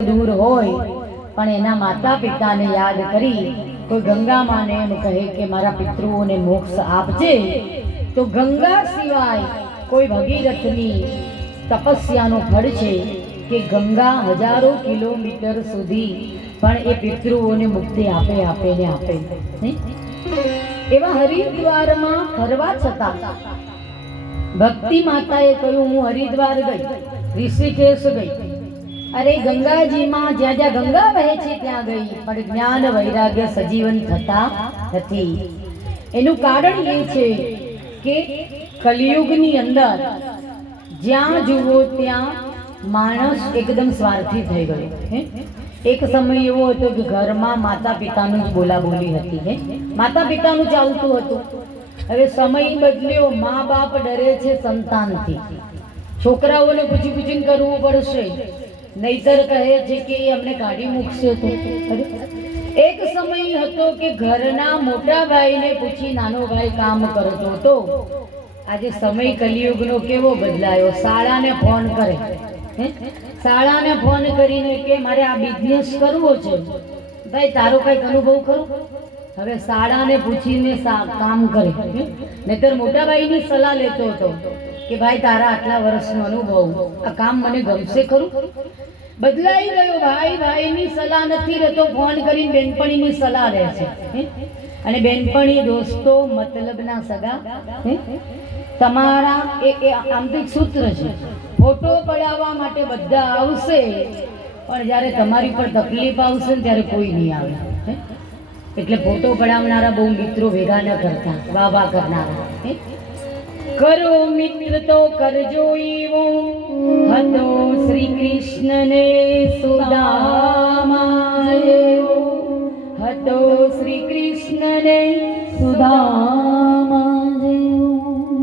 दूर होय पण एना माता पिता ने याद करी कोई गंगा माने एम कहे कि मारा पितृओं ने मोक्ष आपजे तो गंगा सिवाय कोई भगीरथनी तपस्यानु फल छे कि गंगा हजारों किलोमीटर सुधी पण ए पितृओं ने मुक्ति आपे आपे ने आपे एवा हरिद्वार में फरवा छता भक्ति माताए कहूं हूँ हरिद्वार गई ऋषिकेश गई अरे गंगाजी में ज्या ज्या गंगा वहे छे त्या गई पण ज्ञान वैराग्य सजीवन थता नथी एनु कारण ये छे के कलियुगनी अंदर ज्या जुओ त्या मानस एकदम स्वार्थी थई गयो। एक समय एवो हतो के घर में माता पितानु ज बोला बोली हती है माता पितानु चालतुं हतुं। हवे समय बदल्यो माँ बाप डरे छे संतानथी छोकराओने पूछी पूछीने करवुं पड़शे नहीतर कहे छे कि अमने काढी मूकशे तो। अरे एक समय हतो कि घरना मोटा भाई ने पूछी नानो भाई काम करतो तो आज समय कलियुगनो केवो बदलायो शाळा ने फोन करे शाळा ने फोन करीने के मारे आ बिजनेस करवो छे भाई तारो कई अनुभव खरो हवे शाळा ने पूछीने काम करे नहीतर मोटा भाई नी सलाह लेतो तो कि भाई तारा आटला वर्षनो अनुभव आ काम मने गमशे खरू बदलाई गयो भाई भाई नी सलाह नथी लेतो फोन करीने बेनपणी नी सलाह ले छे अने बेनपणी दोस्तो मतलबना सगा तमारा आम तो एक सूत्र छे फोटो पडाववा माटे बधा आवशे पण ज्यारे तमारी पर तकलीफ आवशे ने त्यारे कोई नहीं आवे एटले फोटो पडावनारा बहु मित्रों भेगा न करता वाह वाह करनारा करो मित्र तो करजो एवो हतो श्री कृष्ण ने सुदामा जेवो हतो श्री कृष्ण ने सुदामा जेवो।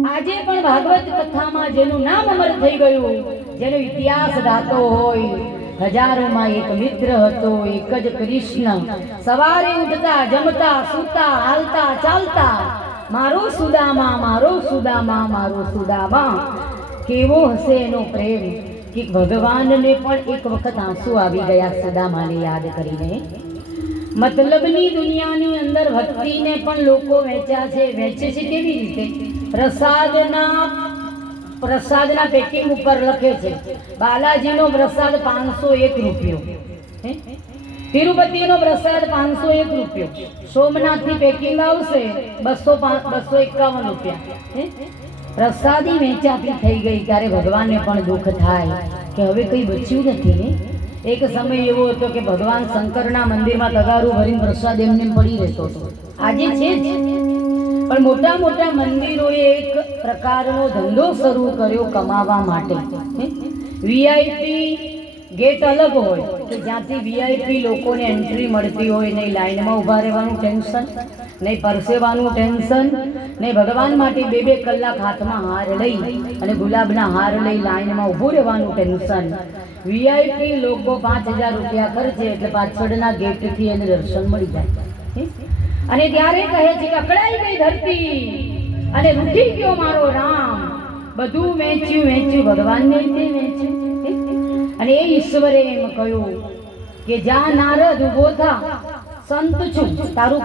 आजे पण भागवत कथा में जेनु नाम अमर थई गयुं जेनो इतिहास गातो होय हजारों में एक मित्र हतो एक ज कृष्ण सवारे उठता जमता सूता हालता चालता मारो सुदामा मारो सुदामा मारो सुदामा केवो हसे एनो प्रेम कि भगवान ने पण एक वखत आंसू आवी गया सुदामा ने याद करीने। मतलबनी दुनियानी अंदर भक्ति ने पण लोको वेच्या छे वेचे छे केवी रीते प्रसादना पेकिंग ऊपर लखे छे बालाजीनो प्रसाद 501 रुपयो तिरुपति नो प्रसाद 501 रुपयो सोमनाथ की पेकिंग आवशे 251 रुपया प्रसादी वेचाती थई गई त्यारे भगवान ने पण दुख थाय कि हवे कई बच्युं नथी ने। एक समय एवो हतो कि भगवान शंकरना मंदिर में तगारू भरीने प्रसाद एमने पड़ी रहेतो हतो आजे छे पण मोटा मोटा मंदिरोए एक प्रकारनो धंधो शरू कर्यो कमावा माटे। वीआईपी गेट अलग होय कि ज्यांथी वीआईपी लोकोने एंट्री मळती होय नहीं लाइन में उभा रहेवानुं टेन्शन नहीं परसेवानुं टेन्शन नहीं भगवान माटे 2-2 कलाक हाथ में हार लई अने गुलाबना हार लई लाइन में उभुं रहेवानुं टेन्शन। वीआईपी लोको 5000 रुपया खर्चे एटले पाछळना गेट थी एने दर्शन मळी जाय अने त्यारे कहे छे कि अकड़ाई गई धरती अने रूठी गयो मारो राम बधुं वेच्युं भगवान ने वेच्युं अने ईश्वरे एम कह्युं कि ज्यां नारद उभो था संत छुं तारुं